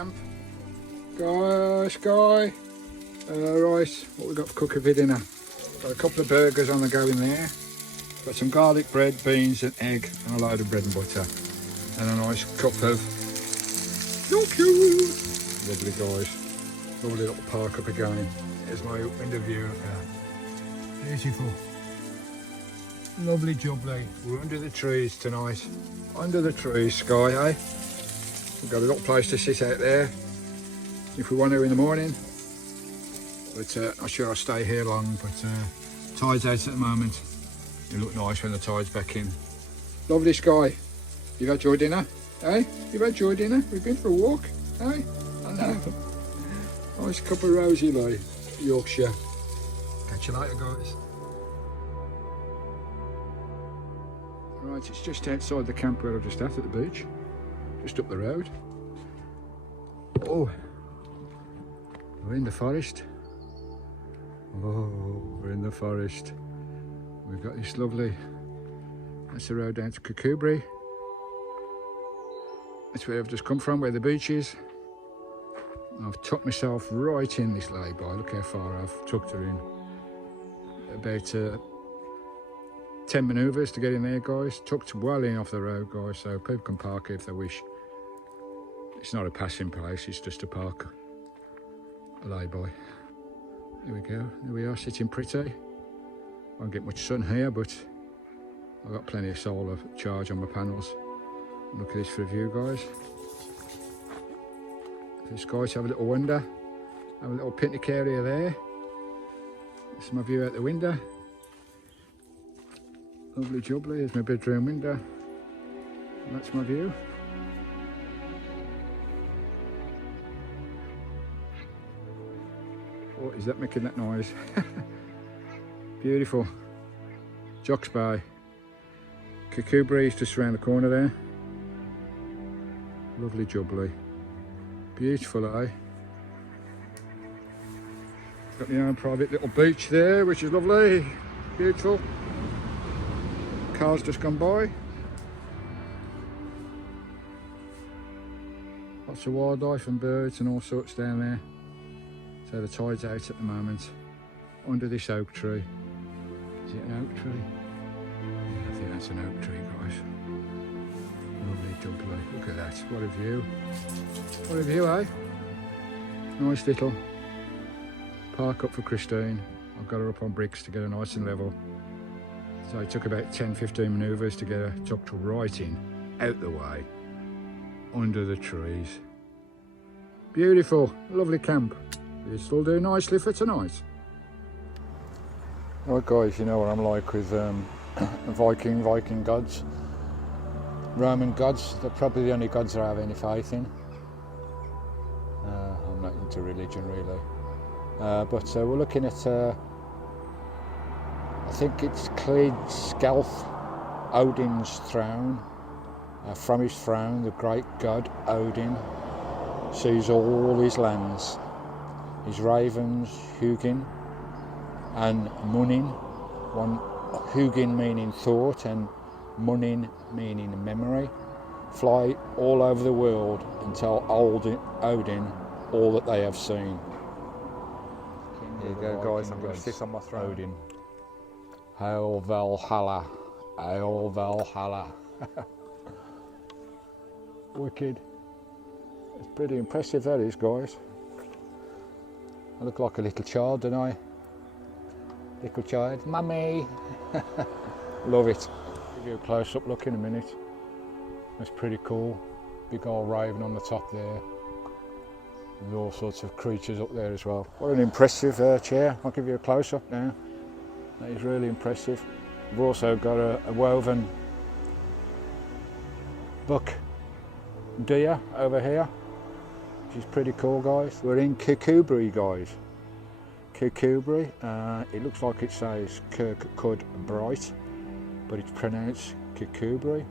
camp. Skye. Right, what we got for cooking for dinner? Got a couple of burgers on the go in there. Got some garlic bread, beans and egg and a load of bread and butter. And a nice cup of lovely guys. Lovely little park up again. Here's my window view. Beautiful. Lovely jubbly. We're under the trees tonight. Under the trees, Skye, eh? We've got a little place to sit out there if we want to in the morning. But not sure I'll stay here long, but tide's out at the moment. It'll look nice when the tide's back in. Lovely, Skye. You've had your dinner, eh? You've had your dinner? We've been for a walk, eh? I know. Nice cup of rosy like Yorkshire. Catch you later, guys. Right, it's just outside the camp where I've just at the beach. Just up the road. Oh, we're in the forest. Oh, we're in the forest. We've got this lovely, that's the road down to Kissvilla. That's where I've just come from, where the beach is. I've tucked myself right in this lay-by. Look how far I've tucked her in. About 10 manoeuvres to get in there, guys. Tucked well in off the road, guys, so people can park here if they wish. It's not a passing place, it's just a park. A lay-by. There we go, there we are, sitting pretty. Won't get much sun here, but I've got plenty of solar charge on my panels. Look at this for a view, guys. For the Skye to have a little wander. Have a little picnic area there. That's my view out the window. Lovely jubbly, there's my bedroom window. And that's my view. What is that making that noise? Beautiful. Jocks Bay. Kissvilla is just around the corner there. Lovely jubbly. Beautiful, eh? Got my own private little beach there, which is lovely. Beautiful. Car's just gone by. Lots of wildlife and birds and all sorts down there. So the tide's out at the moment. Under this oak tree. Is it an oak tree? Yeah, I think that's an oak tree, guys. Lovely jubbly. Look at that. What a view. What a view, eh? Nice little park up for Christine. I've got her up on bricks to get her nice and level. So it took about 10-15 manoeuvres to get her tucked right in, out the way, under the trees. Beautiful, lovely camp. It'll do nicely for tonight. Right, guys, you know what I'm like with Viking gods. Roman gods, they're probably the only gods I have any faith in. I'm not into religion really. But we're looking at, I think it's Skelth, Odin's throne. From his throne, the great god Odin sees all his lands. His ravens, Hugin and Munin. One Hugin meaning thought and Munin meaning memory. Fly all over the world and tell Odin all that they have seen. Here you go, guys, I'm going to sit on my throne. Odin. Hail Valhalla, Hail Valhalla. Wicked. It's pretty impressive, that is, guys. I look like a little child, don't I? Little child, mummy. Love it. Give you a close-up look in a minute. That's pretty cool. Big old raven on the top there. With all sorts of creatures up there as well. What an impressive chair. I'll give you a close-up now. That is really impressive. We've also got a woven buck deer over here, which is pretty cool, guys. We're in Kissvilla, guys. Kissvilla. It looks like it says Kirkcud Bright, but it's pronounced Kissvilla.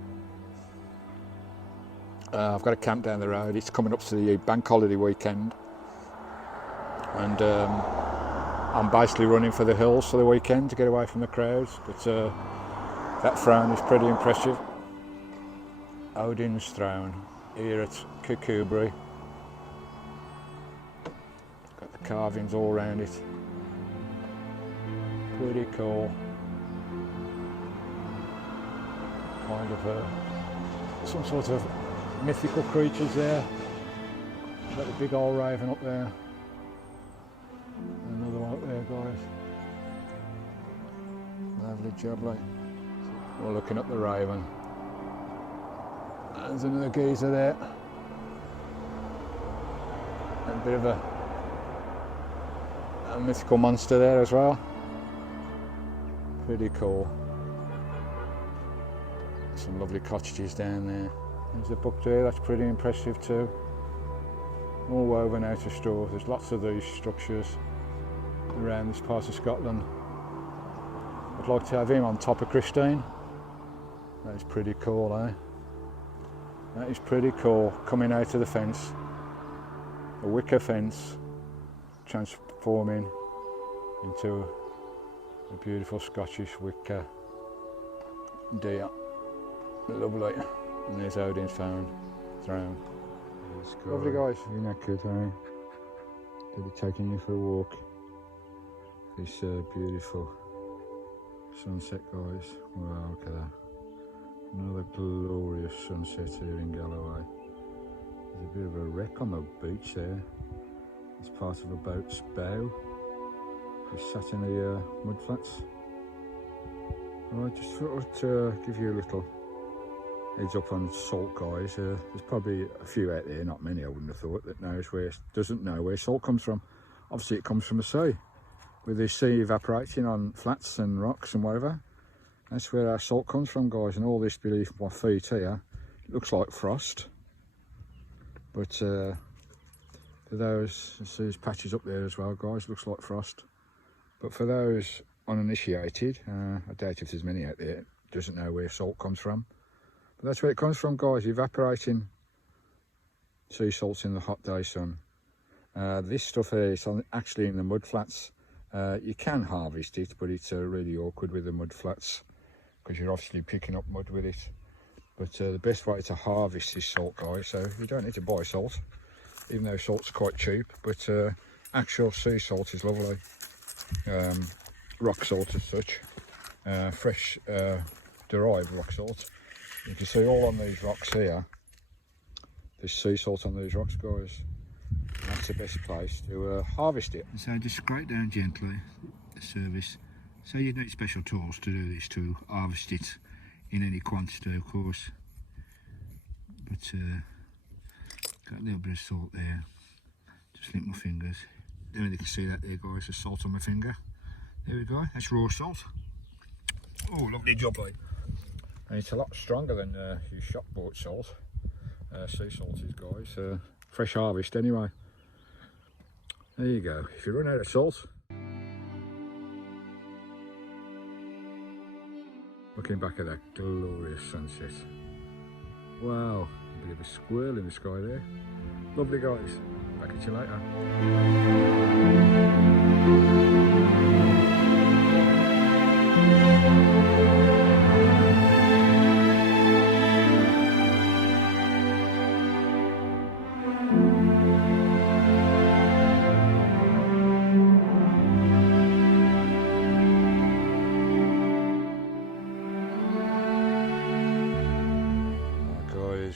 I've got a camp down the road. It's coming up to the bank holiday weekend, and I'm basically running for the hills for the weekend to get away from the crowds. But that throne is pretty impressive. Odin's throne here at Kissvilla. carvings all around it. Pretty cool. Kind of some sort of mythical creatures there. Got the big old raven up there. Another one up there, guys. Lovely jubbly. We're looking up the raven. There's another geezer there. A bit of a mythical monster there as well. Pretty cool. Some lovely cottages down there. There's a book there, that's pretty impressive too. All woven out of straw. There's lots of these structures around this part of Scotland. I'd like to have him on top of Christine. That is pretty cool, eh? That is pretty cool. Coming out of the fence. A wicker fence transforming into a beautiful Scottish wicker deer. Lovely. And there's Odin's throne. Lovely, guys. You're not good, eh? They'll be taking you for a walk. This beautiful sunset, guys. Wow, look at that. Another glorious sunset here in Galloway. There's a bit of a wreck on the beach there. It's part of a boat's bow. It's sat in the mud flats. I just thought I'd give you a little heads up on salt, guys. There's probably a few out there, not many I wouldn't have thought, that doesn't know where salt comes from. Obviously it comes from the sea. With the sea evaporating on flats and rocks and whatever. That's where our salt comes from, guys. And all this beneath my feet here, it looks like frost. But for those, there's patches up there as well, guys, looks like frost. But for those uninitiated, I doubt if there's many out there, doesn't know where salt comes from. But that's where it comes from, guys, evaporating sea salts in the hot day sun. This stuff here is actually in the mud flats. You can harvest it, but it's really awkward with the mud flats because you're obviously picking up mud with it. But the best way to harvest this salt, guys, so you don't need to buy salt, even though salt's quite cheap, but actual sea salt is lovely. Rock salt as such, fresh derived rock salt. You can see all on these rocks here, there's sea salt on these rocks, guys. That's the best place to harvest it. So just scrape down gently the surface. So you need special tools to do this, to harvest it in any quantity, of course. But got a little bit of salt there. Just lick my fingers. Don't really can see that there, guys. There's salt on my finger. There we go. That's raw salt. Oh, lovely job, like. And it's a lot stronger than your shop bought salt. Sea salt is, guys. Fresh harvest anyway. There you go. If you run out of salt. Looking back at that glorious sunset. Wow, a bit of a squirrel in the sky there. Lovely, guys. Back at you later.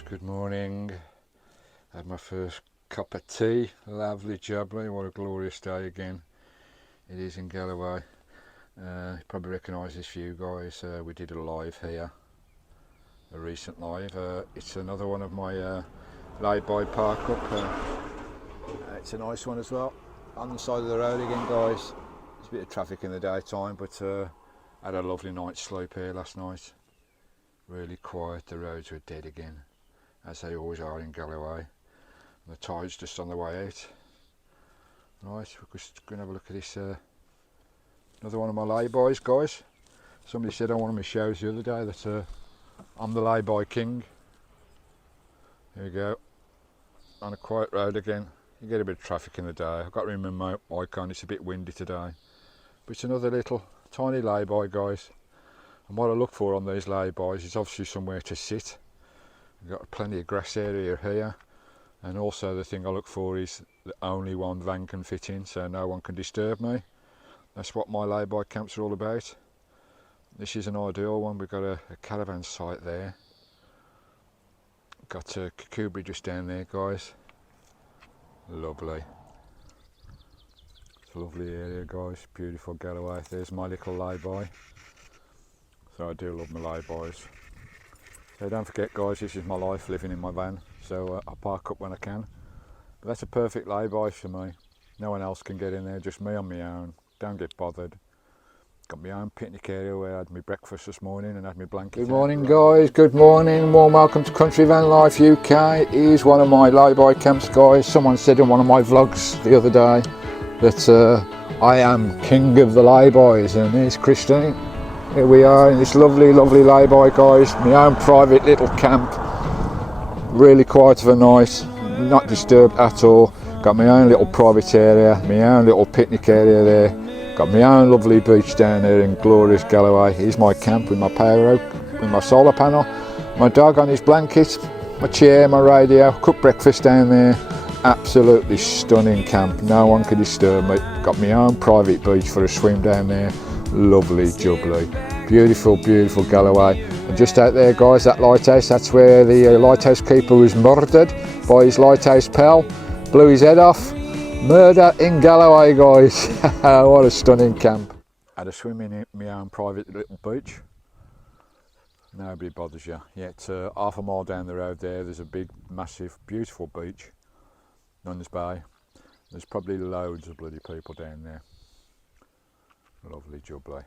Good morning. Had my first cup of tea. Lovely jubbly. What a glorious day again. It is in Galloway. You probably recognise this view, guys. We did a live here, a recent live. It's another one of my lay-by park up. It's a nice one as well. On the side of the road again, guys. There's a bit of traffic in the daytime, but had a lovely night's sleep here last night. Really quiet. The roads were dead again, as they always are in Galloway. And the tide's just on the way out. Right, we're just going to have a look at this. Another one of my lay-bys, guys. Somebody said on one of my shows the other day that I'm the lay-by king. Here we go. On a quiet road again. You get a bit of traffic in the day. I've got to remember my mic on, it's a bit windy today. But it's another little tiny lay-by, guys. And what I look for on these lay-bys is obviously somewhere to sit. We've got plenty of grass area here. And also the thing I look for is that only one van can fit in, so no one can disturb me. That's what my lay-by camps are all about. This is an ideal one. We've got a caravan site there. Got a Kukubri just down there, guys. Lovely. It's a lovely area, guys. Beautiful Galloway. There's my little lay-by. So I do love my lay-bys. So don't forget, guys, this is my life living in my van. So I park up when I can. But that's a perfect lay-by for me. No one else can get in there, just me on my own. Don't get bothered. Got my own picnic area where I had my breakfast this morning and had my blanket. Good morning, guys. Good morning. Warm welcome to Country Van Life UK. Here's one of my lay-by camps, guys. Someone said in one of my vlogs the other day that I am king of the lay-bys, and here's Christine. Here we are in this lovely, lovely lay-by, guys. My own private little camp. Really quiet of a night. Not disturbed at all. Got my own little private area. My own little picnic area there. Got my own lovely beach down there in glorious Galloway. Here's my camp with my power oak, with my solar panel, my dog on his blanket, my chair, my radio, cooked breakfast down there. Absolutely stunning camp. No one can disturb me. Got my own private beach for a swim down there. Lovely jubbly. Beautiful, beautiful Galloway. And just out there, guys, that lighthouse, that's where the lighthouse keeper was murdered by his lighthouse pal. Blew his head off. Murder in Galloway, guys. What a stunning camp. Had a swim in my own private little beach. Nobody bothers you. Yet half a mile down the road there's a big, massive, beautiful beach. Nuns Bay. There's probably loads of bloody people down there. Lovely jubbly.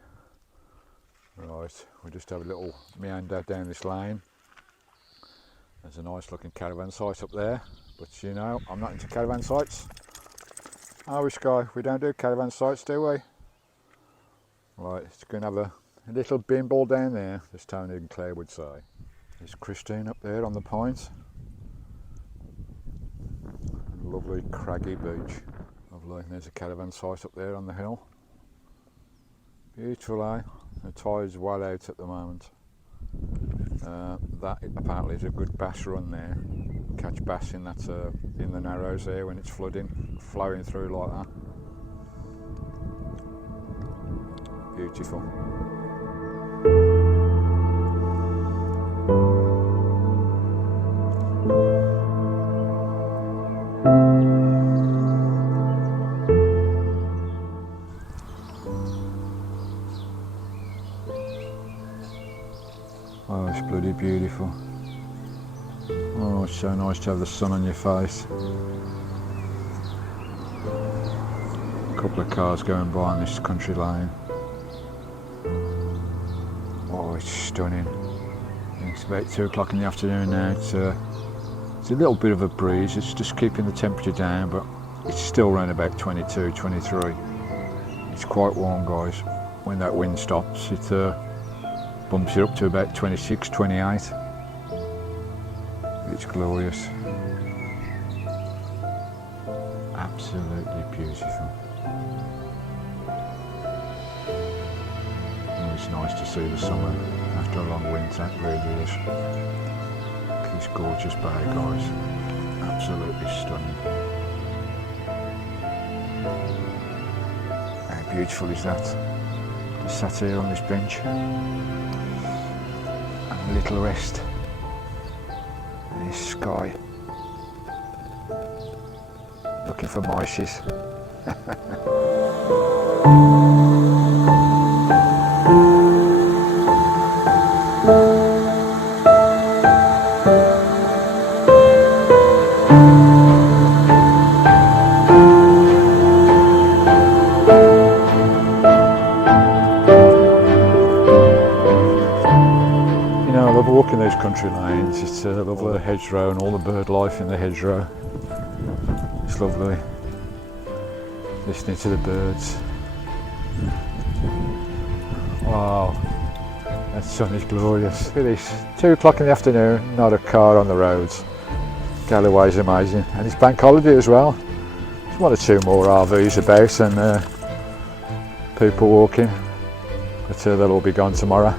Right, we'll just have a little meander down this lane. There's a nice looking caravan site up there. But you know, I'm not into caravan sites. Are we, Skye? We don't do caravan sites, do we? Right, it's going to have a little bimble down there, as Tony and Claire would say. There's Christine up there on the point. Lovely craggy beach. Lovely. And there's a caravan site up there on the hill. Beautiful, eh? The tide's well out at the moment. That apparently is a good bass run there. Catch bass in that in the narrows there when it's flooding, flowing through like that. Beautiful. Oh, it's bloody beautiful. Oh, it's so nice to have the sun on your face. A couple of cars going by on this country lane. Oh, it's stunning. It's about 2 o'clock in the afternoon now. It's a little bit of a breeze. It's just keeping the temperature down, but it's still around about 22, 23. It's quite warm, guys. When that wind stops, it bumps it up to about 26, 28. It's glorious. Absolutely beautiful. Oh, it's nice to see the summer after a long winter, it really is. Look at this gorgeous bay, guys. Absolutely stunning. How beautiful is that? Just sat here on this bench. And a little rest. This Skye. Looking for mices. Walking those country lanes, it's lovely, the hedgerow and all the bird life in the hedgerow. It's lovely. Listening to the birds. Wow, that sun is glorious. Look at this, 2 o'clock in the afternoon, not a car on the roads. Galloway's amazing, and it's bank holiday as well. There's 1 or 2 more RVs about and people walking, but they'll all be gone tomorrow.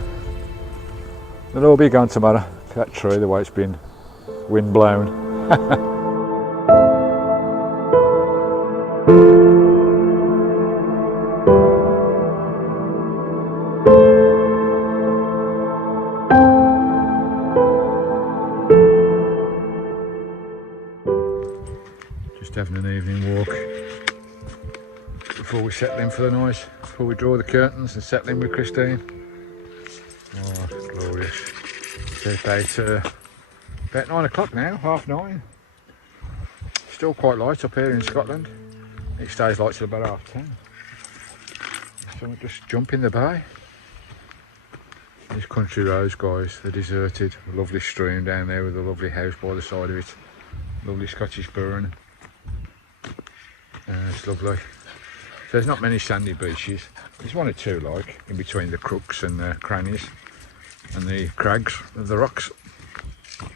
They'll all be gone tomorrow. That tree, the way it's been wind blown. Just having an evening walk before we settle in for the night, before we draw the curtains and settle in with Christine. Oh, glorious. It's about 9 o'clock now, 9:30. Still quite light up here in Scotland. It stays light till about 10:30. So we'll just jump in the bay. These country roads, guys, they're deserted. A lovely stream down there with a lovely house by the side of it. Lovely Scottish burn. It's lovely. So there's not many sandy beaches. There's one or two, like, in between the crooks and the crannies and the crags of the rocks. Look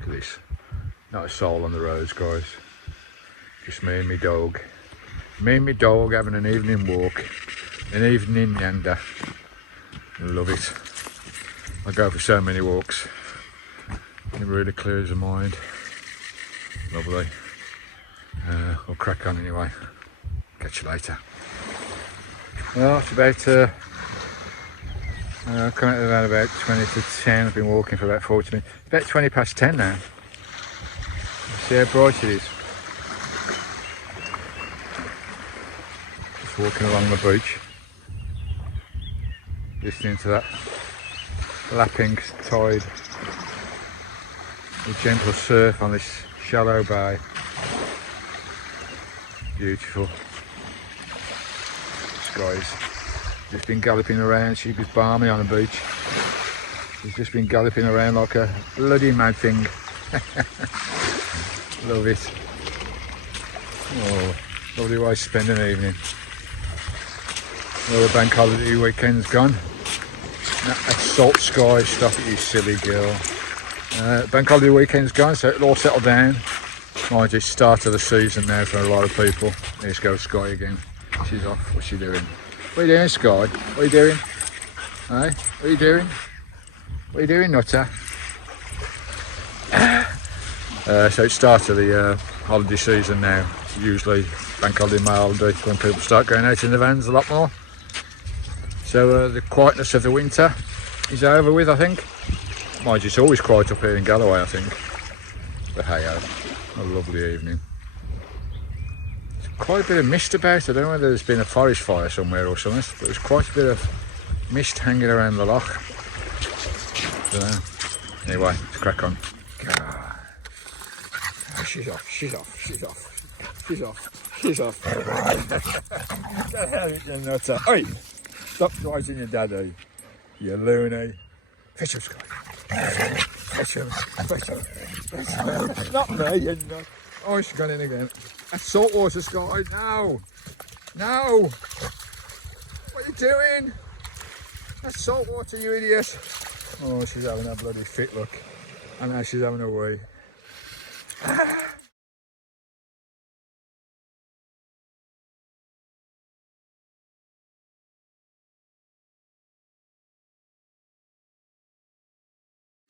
at this. Not a soul on the roads, guys. Just me and my dog. Me and my dog having an evening walk. An evening yander. Love it. I go for so many walks. It really clears the mind. Lovely. I'll crack on anyway. Catch you later. Well, it's about coming at around about 20 to 10. I've been walking for about 40 minutes. It's about 20 past 10 now. See how bright it is. Just walking along the beach, listening to that lapping tide, the gentle surf on this shallow bay. Beautiful. Skye's just been galloping around. She was balmy on the beach. She's just been galloping around like a bloody mad thing. Love it. Oh, lovely way to spend an evening. Well, the bank holiday weekend's gone. That's salt Skye, stop it, you silly girl. Bank holiday weekend's gone, so it'll all settle down. Mind you, start of the season now for a lot of people. Here's go Skye again. She's off. What's she doing? What are you doing, Skye? What are you doing? Hey? What are you doing? What are you doing, nutter? So it's start of the holiday season now. Usually bank holiday, May holiday, when people start going out in the vans a lot more. So the quietness of the winter is over with, I think. Mind you, it's always quiet up here in Galloway, I think. But hey ho, a lovely evening. There's quite a bit of mist about. I don't know whether there's been a forest fire somewhere or something, but there's quite a bit of mist hanging around the loch. I don't know. Anyway, let's crack on. Oh, she's off, she's off, she's off, she's off, she's off. Get out of your nutter. Oi! Stop fighting your daddy, you loony. Fetch him, Skye. Fetch him, fetch him, fetch him. Not me, you nut. Oh, she's gone in again. That's saltwater, Skye. No! No! What are you doing? That's saltwater, you idiot. Oh, she's having a bloody fit, look. And now she's having a wee.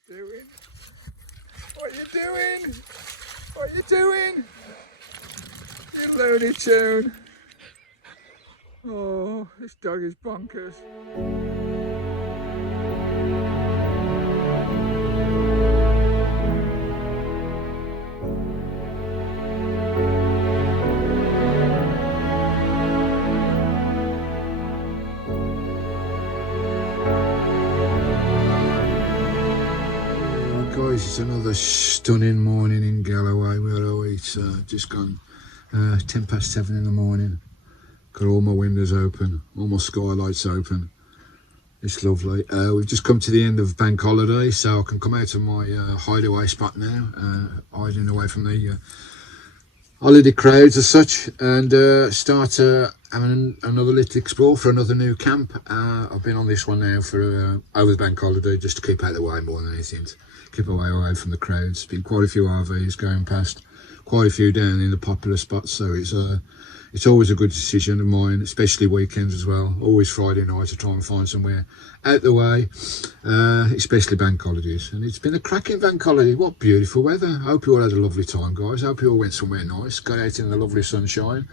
Doing? What are you doing? What are you doing? You loony tune. Oh, this dog is bonkers. Guys, it's another stunning morning in Galloway. It's just gone 10 past 7 in the morning. Got all my windows open, all my skylights open. It's lovely. We've just come to the end of bank holiday, so I can come out of my hideaway spot now, hiding away from the holiday crowds as such, and start having another little explore for another new camp. I've been on this one now for over the bank holiday, just to keep out of the way more than anything. Keep away from the crowds. Been quite a few RVs going past, quite a few down in the popular spots, so It's always a good decision of mine, especially weekends as well. Always Friday night to try and find somewhere out the way, especially bank holidays. And it's been a cracking bank holiday. What beautiful weather. Hope you all had a lovely time, guys. Hope you all went somewhere nice, got out in the lovely sunshine.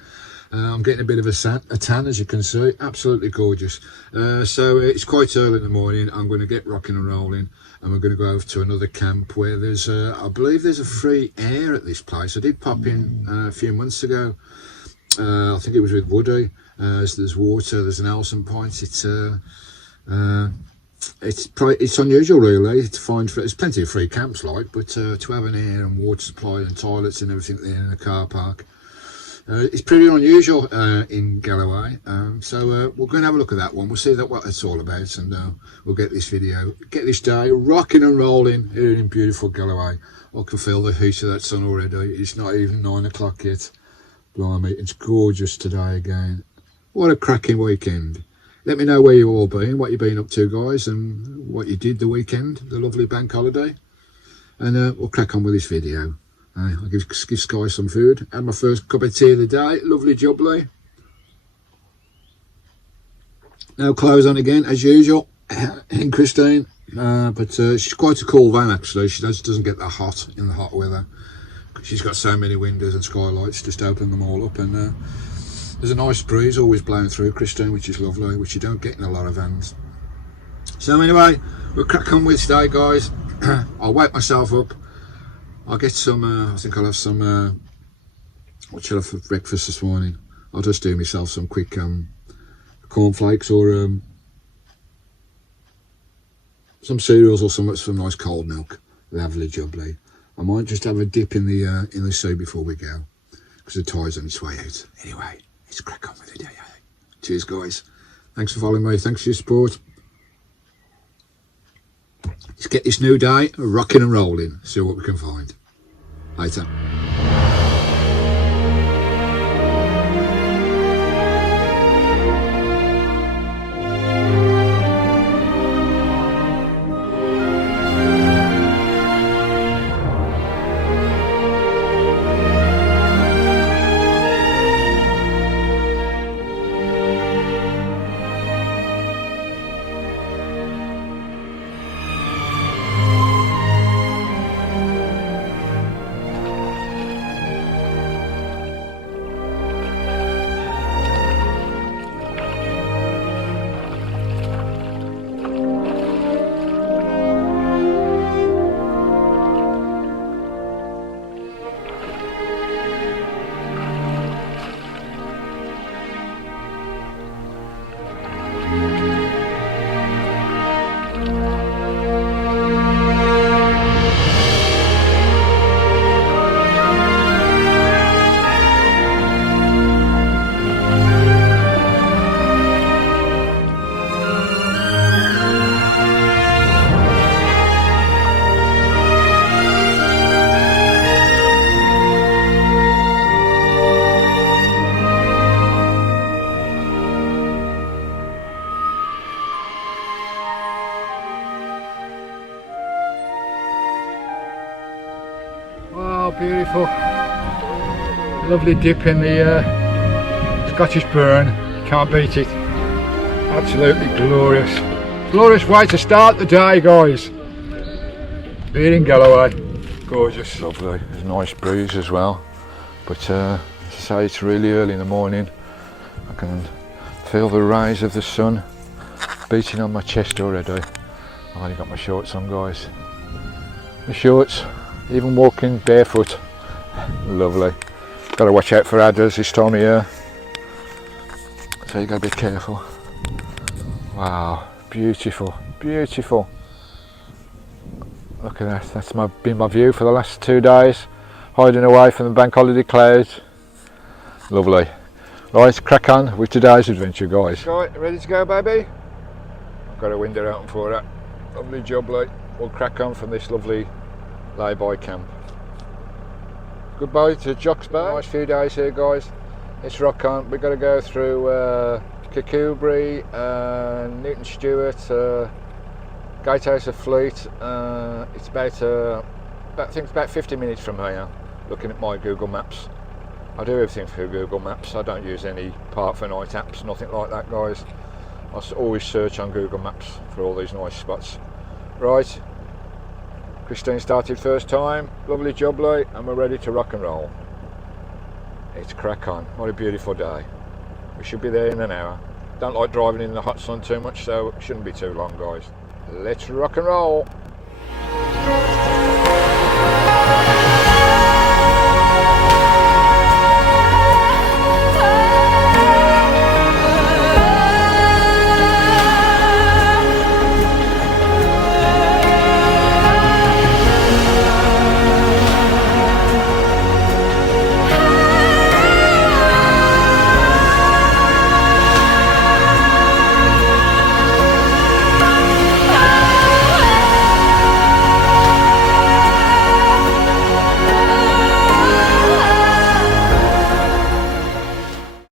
I'm getting a bit of a tan, as you can see. Absolutely gorgeous. So it's quite early in the morning. I'm going to get rocking and rolling, and we're going to go over to another camp where there's I believe there's a free air at this place. I did pop in a few months ago. I think it was with Woody. So there's water, there's an Elson point. It's unusual really to find. There's plenty of free camps but to have an air and water supply and toilets and everything there in a car park, it's pretty unusual in Galloway. So we're going to have a look at that one. We'll see what it's all about, and we'll get this day rocking and rolling here in beautiful Galloway. I can feel the heat of that sun already. It's not even 9 o'clock yet. Blimey, it's gorgeous today again. What a cracking weekend. Let me know where you've all been, what you've been up to, guys, and what you did the weekend, the lovely bank holiday. And we'll crack on with this video. I'll give Skye some food. Had my first cup of tea of the day. Lovely jubbly. Now clothes on again, as usual, in Christine. But she's quite a cool van, actually. She doesn't get that hot in the hot weather. She's got so many windows and skylights, just open them all up, and there's a nice breeze always blowing through, Christine, which is lovely, which you don't get in a lot of vans. So anyway, we'll crack on with today, guys. I'll wake myself up. I'll get some, I think I'll have some, what shall I have for breakfast this morning? I'll just do myself some quick cornflakes or some cereals or some nice cold milk. Lovely jubbly. I might just have a dip in the sea before we go, because the tide's on its way out. Anyway, let's crack on with the day. Cheers, guys. Thanks for following me. Thanks for your support. Let's get this new day rocking and rolling. See what we can find. Later. Beautiful, lovely dip in the Scottish burn. Can't beat it. Absolutely glorious. Glorious way to start the day, guys. Here in Galloway. Gorgeous. Lovely. There's a nice breeze as well. But as I say, it's really early in the morning. I can feel the rays of the sun beating on my chest already. I've only got my shorts on, guys. My shorts. Even walking barefoot. Lovely. Got to watch out for adders this time of year, so you got to be careful. Wow, beautiful, beautiful. Look at that. That's been my view for the last 2 days, hiding away from the bank holiday clouds. Lovely. Right, crack on with today's adventure, guys. Right, ready to go, baby? I've got a window open for that. Lovely jubbly. We'll crack on from this lovely Laybys camp. Goodbye to Jock's Bay. Nice few days here, guys. Let's rock on. We've got to go through Kirkcudbright, Newton Stewart, Gatehouse of Fleet. It's about I think it's about 50 minutes from here, looking at my Google Maps. I do everything through Google Maps. I don't use any park for night apps, nothing like that, guys. I always search on Google Maps for all these nice spots. Right, Christine started first time, lovely jubbly, and we're ready to rock and roll. It's crack on. What a beautiful day. We should be there in an hour. Don't like driving in the hot sun too much, so it shouldn't be too long, guys. Let's rock and roll.